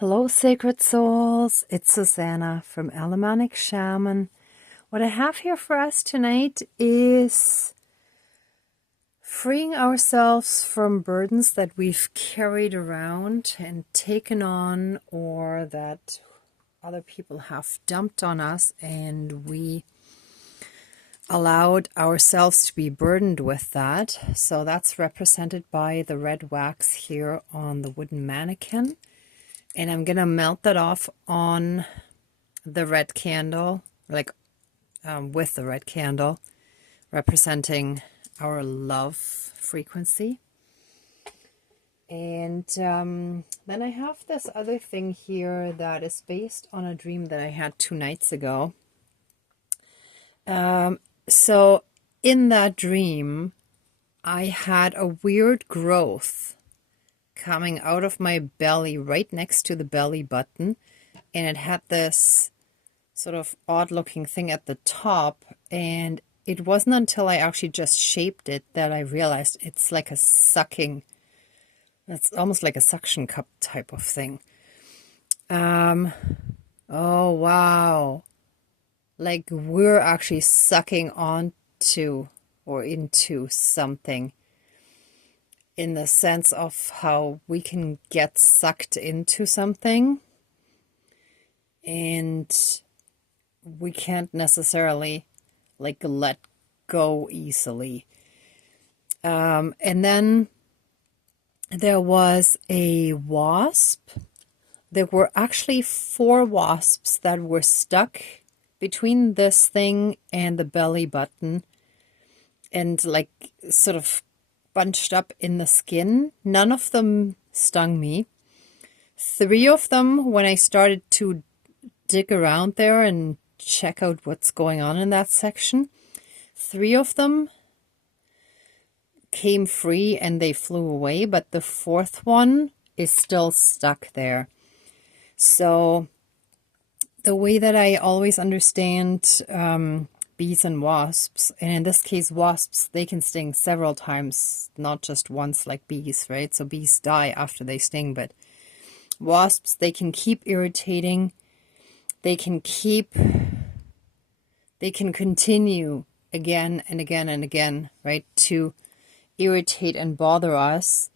Hello, sacred souls. It's Susanna from Alamanic Shaman. What I have here for us tonight is freeing ourselves from burdens that we've carried around and taken on, or that other people have dumped on us, and we allowed ourselves to be burdened with that. So that's represented by the red wax here on the wooden mannequin. And I'm going to melt that off on the red candle, with the red candle, representing our love frequency. And then I have this other thing here that is based on a dream that I had 2 nights ago. So in that dream, I had a weird growth coming out of my belly right next to the belly button, and it had this sort of odd looking thing at the top, and it wasn't until I actually just shaped it that I realized it's like it's almost like a suction cup type of thing. Oh wow, like we're actually sucking onto or into something, in the sense of how we can get sucked into something and we can't necessarily let go easily. And then there was a wasp. There were actually 4 wasps that were stuck between this thing and the belly button and sort of bunched up in the skin. None of them stung me. 3 of them, when I started to dig around there and check out what's going on in that section, 3 of them came free and they flew away, but the 4th one is still stuck there. So the way that I always understand bees and wasps, and in this case wasps, they can sting several times, not just once like bees, right? So bees die after they sting, but wasps, they can keep irritating, they can continue again and again and again, right, to irritate and bother us.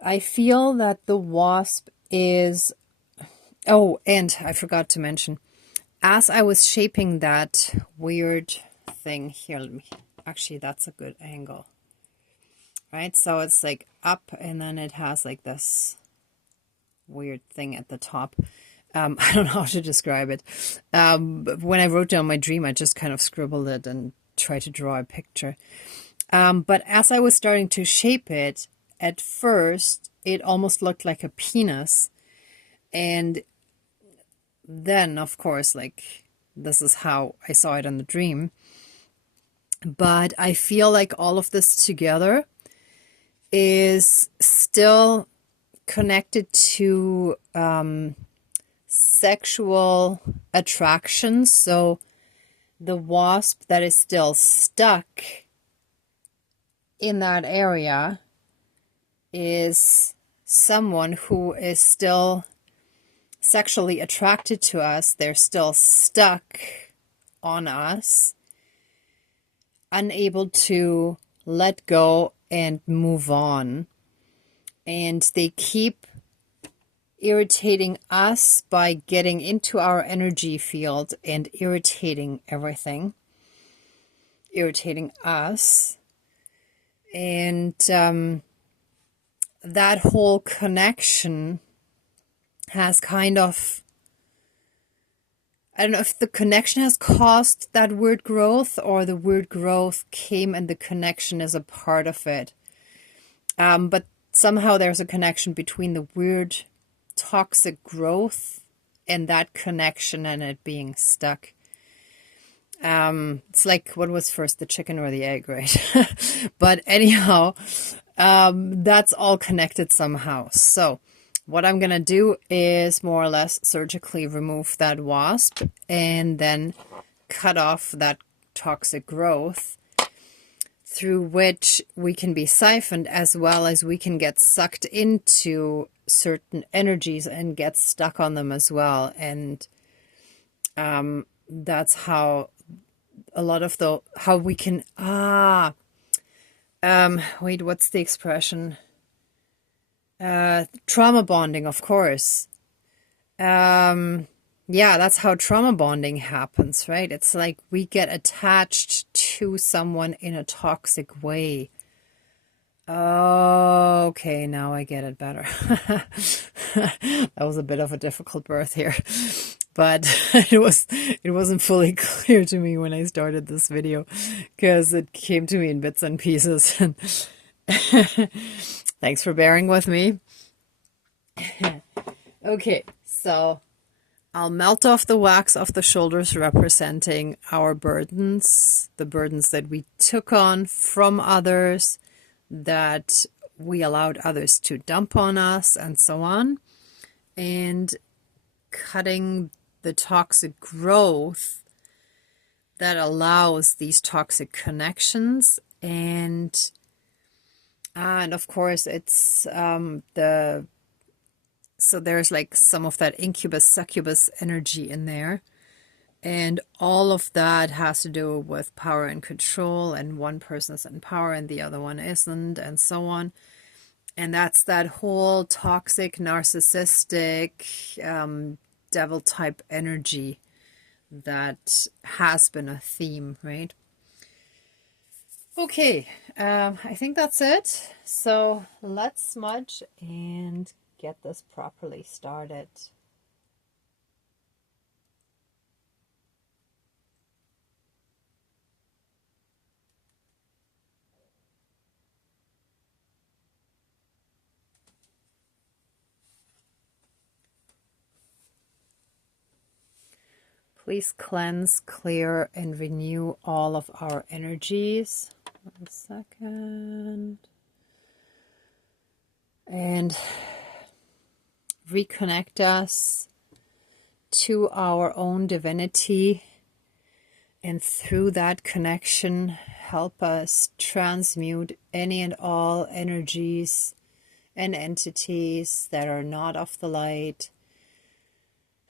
I feel that the wasp is, oh, and I forgot to mention, as I was shaping that weird thing here, actually that's a good angle, right? So it's like up and then it has like this weird thing at the top. I don't know how to describe it. But when I wrote down my dream, I just kind of scribbled it and tried to draw a picture. But as I was starting to shape it, at first it almost looked like a penis, and then, of course, this is how I saw it in the dream. But I feel like all of this together is still connected to sexual attraction. So the wasp that is still stuck in that area is someone who is still sexually attracted to us. They're still stuck on us, unable to let go and move on. And they keep irritating us by getting into our energy field and irritating everything, irritating us. And that whole connection has kind of, I don't know if the connection has caused that weird growth or the weird growth came and the connection is a part of it. But somehow there's a connection between the weird toxic growth and that connection and it being stuck. It's like, what was first, the chicken or the egg, right? But anyhow, that's all connected somehow. So what I'm going to do is more or less surgically remove that wasp and then cut off that toxic growth through which we can be siphoned, as well as we can get sucked into certain energies and get stuck on them as well. And that's how a lot of how we can, wait, what's the expression? Trauma bonding, of course. Yeah, that's how trauma bonding happens, right? It's like we get attached to someone in a toxic way. Okay, now I get it better. That was a bit of a difficult birth here, but it wasn't fully clear to me when I started this video because it came to me in bits and pieces. Thanks for bearing with me. Okay, so I'll melt off the wax off the shoulders, representing our burdens, the burdens that we took on from others, that we allowed others to dump on us, and so on. And cutting the toxic growth that allows these toxic connections. And of course, it's so there's like some of that incubus succubus energy in there, and all of that has to do with power and control, and one person is in power and the other one isn't, and so on. And that's that whole toxic narcissistic devil type energy that has been a theme, right? Okay, I think that's it. So let's smudge and get this properly started. Please cleanse, clear, and renew all of our energies. 1 second. And reconnect us to our own divinity. And through that connection, help us transmute any and all energies and entities that are not of the light.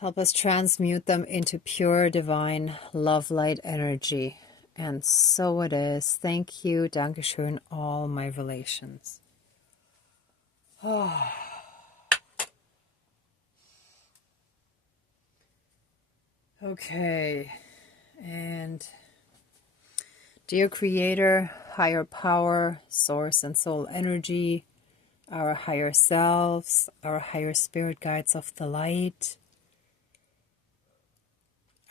Help us transmute them into pure, divine, love, light energy. And so it is. Thank you. Dankeschön, all my relations. Okay. And dear Creator, higher power, source and soul energy, our higher selves, our higher spirit guides of the light,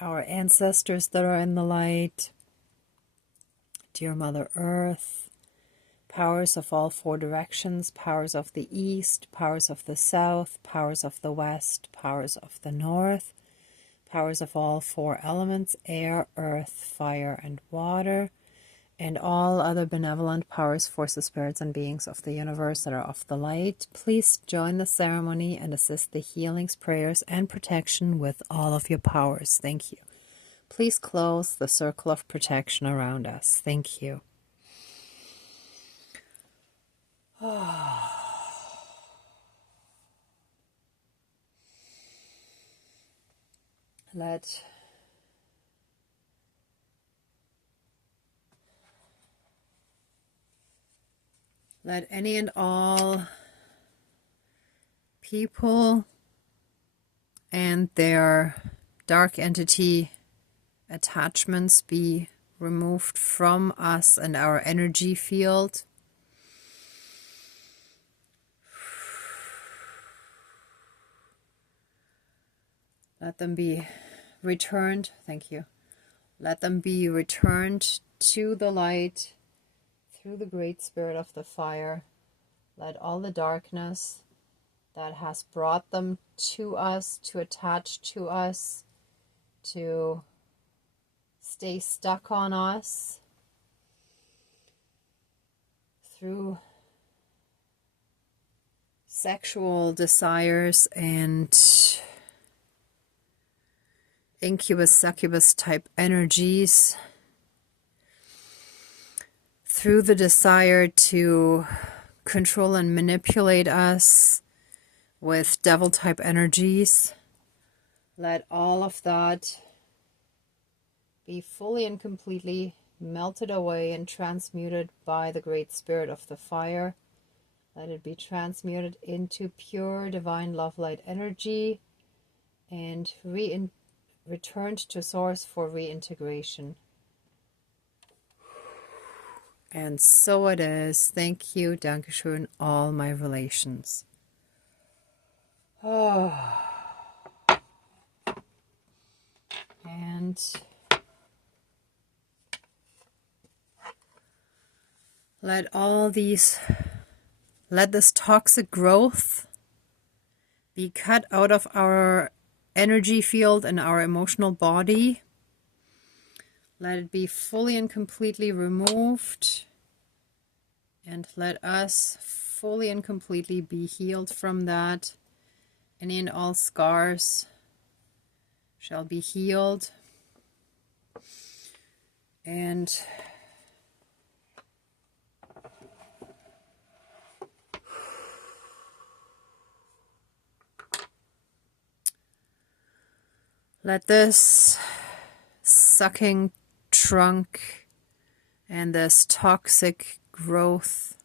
our ancestors that are in the light, dear Mother Earth, powers of all 4 directions, powers of the east, powers of the south, powers of the west, powers of the north, powers of all 4 elements, air, earth, fire, and water, and all other benevolent powers, forces, spirits, and beings of the universe that are of the light. Please join the ceremony and assist the healings, prayers, and protection with all of your powers. Thank you. Please close the circle of protection around us. Thank you. Let any and all people and their dark entity attachments be removed from us and our energy field. Let them be returned. Thank you. Let them be returned to the light through the Great Spirit of the fire. Let all the darkness that has brought them to us, to attach to us, to stay stuck on us through sexual desires and incubus, succubus type energies, through the desire to control and manipulate us with devil type energies. Let all of that be fully and completely melted away and transmuted by the Great Spirit of the fire. Let it be transmuted into pure divine love light energy and returned to source for reintegration. And so it is. Thank you, Dankeschön, all my relations. Oh. And let this toxic growth be cut out of our energy field and our emotional body. Let it be fully and completely removed, and let us fully and completely be healed from that. Any and all scars shall be healed. And let this sucking trunk and this toxic growth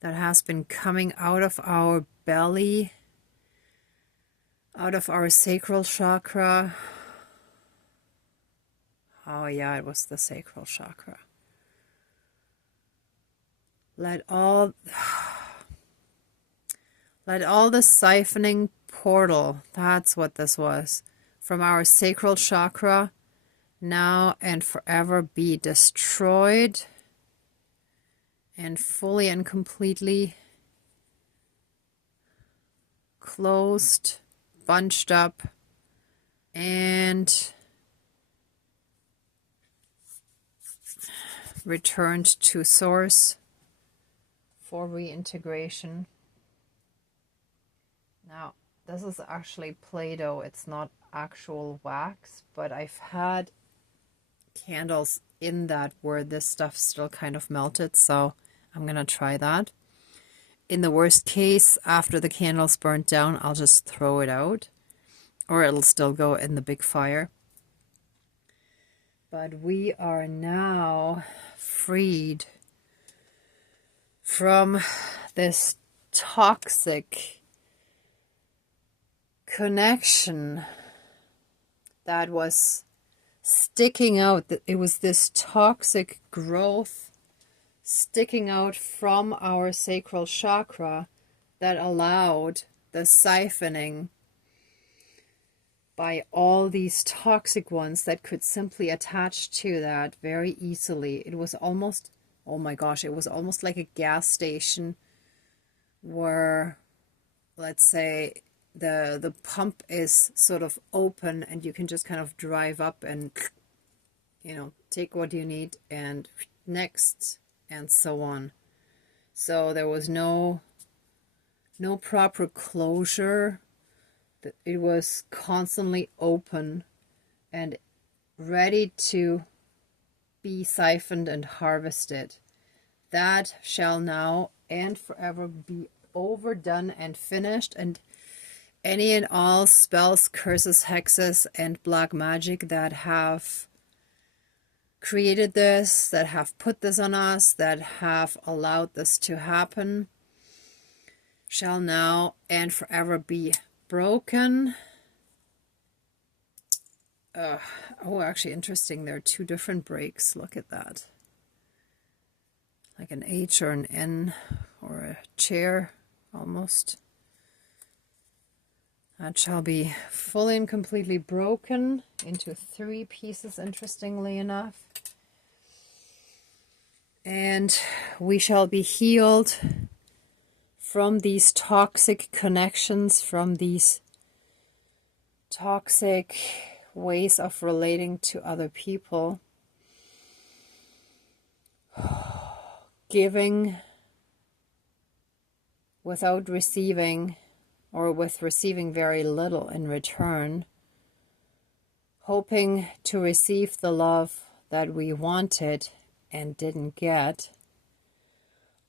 that has been coming out of our belly, out of our sacral chakra. Oh yeah, it was the sacral chakra. Let all the siphoning portal, that's what this was, from our sacral chakra now and forever be destroyed and fully and completely closed, bunched up, and returned to source for reintegration. Now, this is actually Play-Doh. It's not actual wax, but I've had candles in that where this stuff still kind of melted, so I'm gonna try that. In the worst case, after the candle's burnt down, I'll just throw it out, or it'll still go in the big fire. But we are now freed from this toxic connection that was sticking out. It was this toxic growth sticking out from our sacral chakra that allowed the siphoning by all these toxic ones that could simply attach to that very easily. It was almost, oh my gosh, it was almost like a gas station where, let's say, the pump is sort of open and you can just kind of drive up and, you know, take what you need and next, and so on. So there was no proper closure. It was constantly open and ready to be siphoned and harvested. That shall now and forever be overdone and finished, and any and all spells, curses, hexes, and black magic that have created this, that have put this on us, that have allowed this to happen, shall now and forever be broken. Oh, actually interesting. There are two different breaks. Look at that. Like an H or an N or a chair almost. That shall be fully and completely broken into 3 pieces, interestingly enough. And we shall be healed from these toxic connections, from these toxic ways of relating to other people. Giving without receiving, or with receiving very little in return, hoping to receive the love that we wanted and didn't get,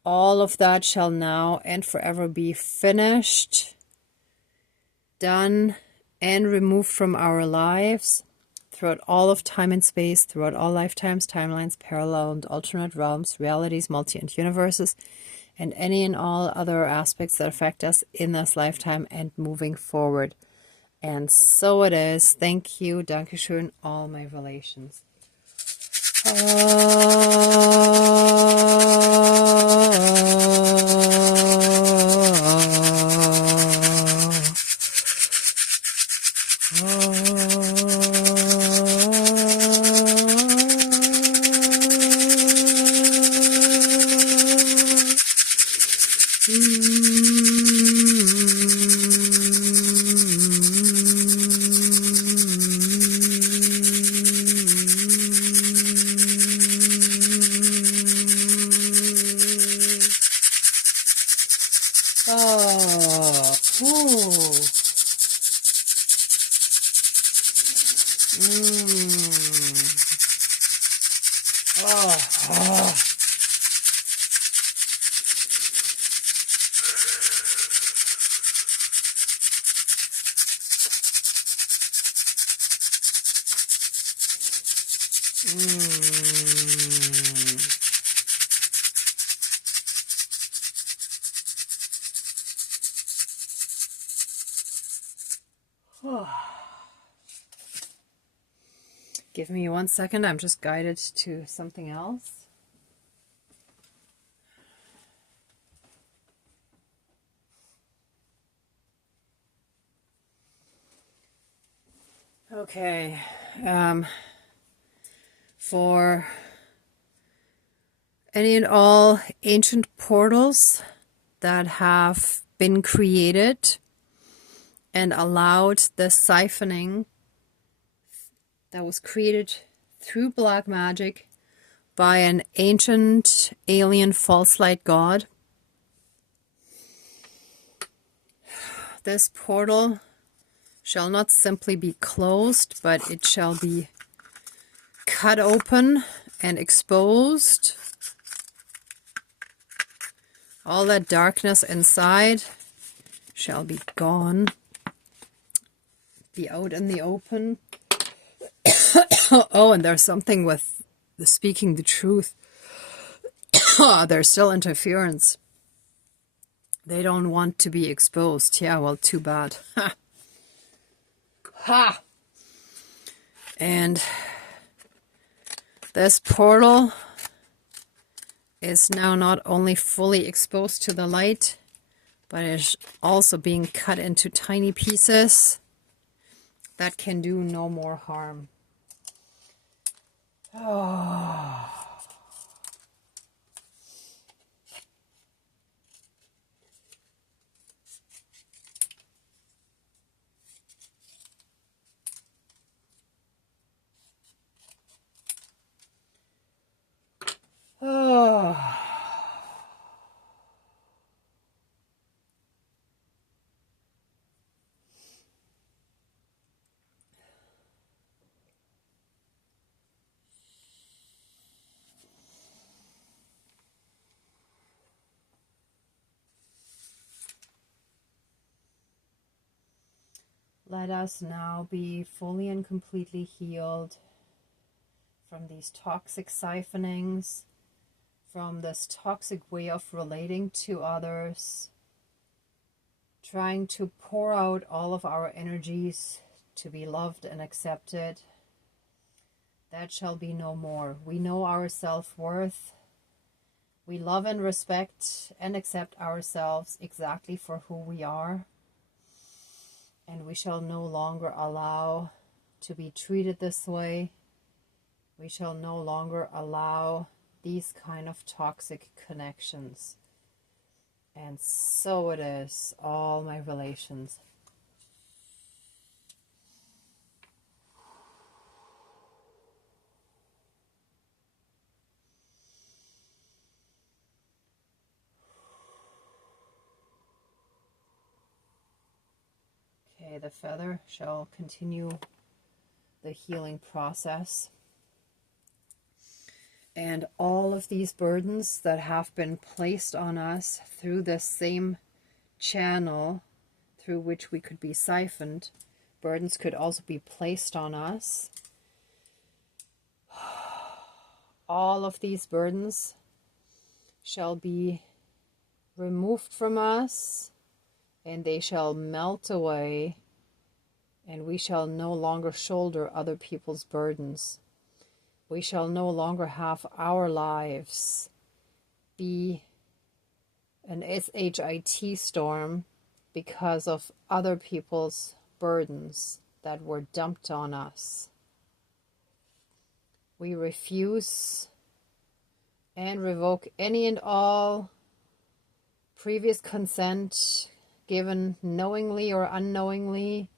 all of that shall now and forever be finished, done, and removed from our lives throughout all of time and space, throughout all lifetimes, timelines, parallel and alternate realms, realities, multi and universes, and any and all other aspects that affect us in this lifetime and moving forward. And so it is. Thank you. Dankeschön, all my relations. Give me 1 second. I'm just guided to something else. Okay. For any and all ancient portals that have been created and allowed the siphoning that was created through black magic by an ancient alien false light god. This portal shall not simply be closed, but it shall be cut open and exposed. All that darkness inside shall be gone, be out in the open. Oh, and there's something with the speaking the truth. There's still interference. They don't want to be exposed. Yeah, well, too bad. Ha! Ha! And this portal is now not only fully exposed to the light, but is also being cut into tiny pieces that can do no more harm. Oh. Oh. Let us now be fully and completely healed from these toxic siphonings, from this toxic way of relating to others, trying to pour out all of our energies to be loved and accepted. That shall be no more. We know our self-worth. We love and respect and accept ourselves exactly for who we are. And we shall no longer allow to be treated this way. We shall no longer allow these kind of toxic connections. And so it is, all my relations. Okay, the feather shall continue the healing process. And all of these burdens that have been placed on us through this same channel through which we could be siphoned, burdens could also be placed on us. All of these burdens shall be removed from us, and they shall melt away, and we shall no longer shoulder other people's burdens. We shall no longer have our lives be an SHIT storm because of other people's burdens that were dumped on us. We refuse and revoke any and all previous consent given knowingly or unknowingly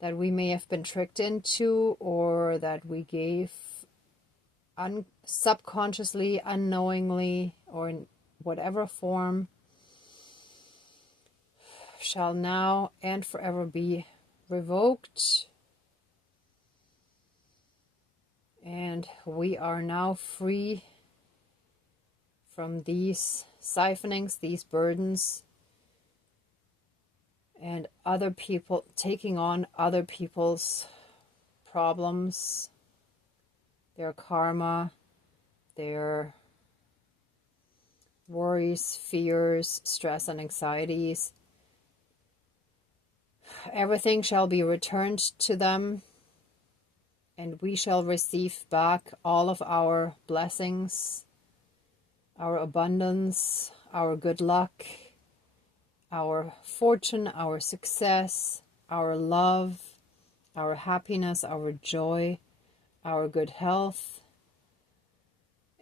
that we may have been tricked into, or that we gave subconsciously, unknowingly, or in whatever form, shall now and forever be revoked. And we are now free from these siphonings, these burdens, and other people taking on other people's problems, their karma, their worries, fears, stress, and anxieties. Everything shall be returned to them, and we shall receive back all of our blessings, our abundance, our good luck, our fortune, our success, our love, our happiness, our joy, our good health,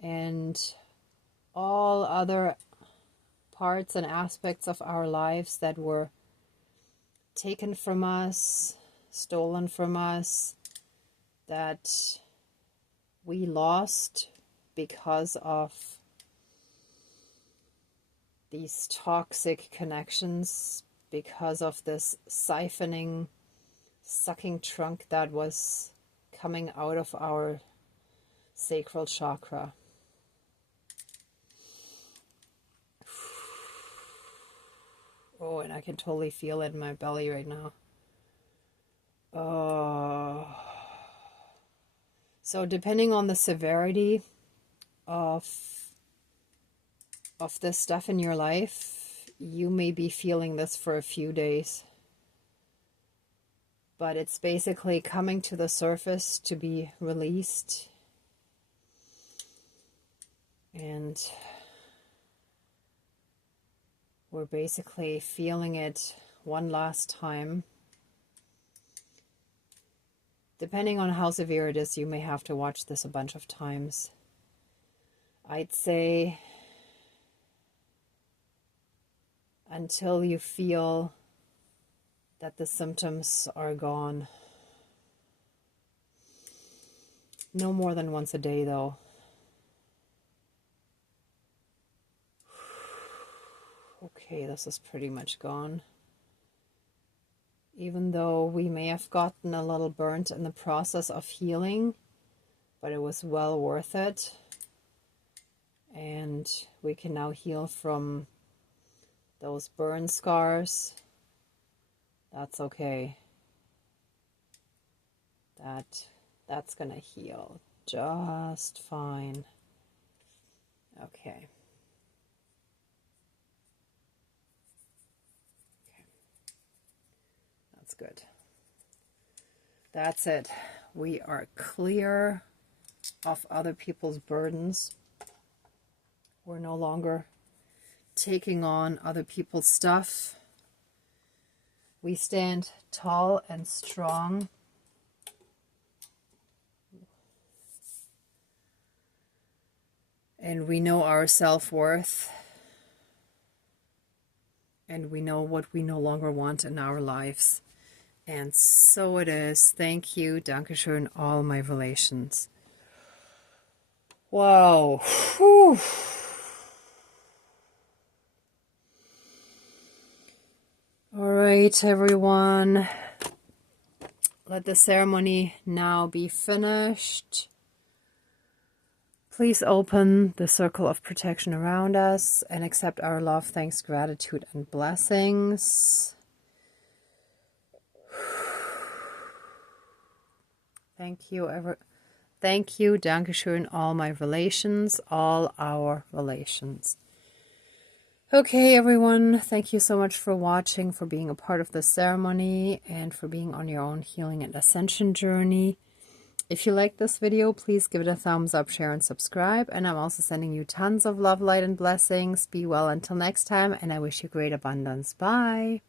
and all other parts and aspects of our lives that were taken from us, stolen from us, that we lost because of these toxic connections, because of this siphoning, sucking trunk that was coming out of our sacral chakra. Oh, and I can totally feel it in my belly right now. Oh. So depending on the severity of this stuff in your life, you may be feeling this for a few days. But it's basically coming to the surface to be released. And we're basically feeling it one last time. Depending on how severe it is, you may have to watch this a bunch of times. I'd say until you feel that the symptoms are gone. No more than once a day, though. Okay, this is pretty much gone. Even though we may have gotten a little burnt in the process of healing, but it was well worth it. And we can now heal from those burn scars. That's okay. That's gonna heal just fine. Okay. That's good. That's it. We are clear of other people's burdens. We're no longer taking on other people's stuff. We stand tall and strong. And we know our self-worth. And we know what we no longer want in our lives. And so it is. Thank you. Dankeschön, all my relations. Wow. Whew. All right, everyone. Let the ceremony now be finished. Please open the circle of protection around us and accept our love, thanks, gratitude, and blessings. Thank you, Thank you, Dankeschön, all my relations, all our relations. Okay, everyone, thank you so much for watching, for being a part of this ceremony, and for being on your own healing and ascension journey. If you like this video, please give it a thumbs up, share, and subscribe. And I'm also sending you tons of love, light, and blessings. Be well until next time, and I wish you great abundance. Bye.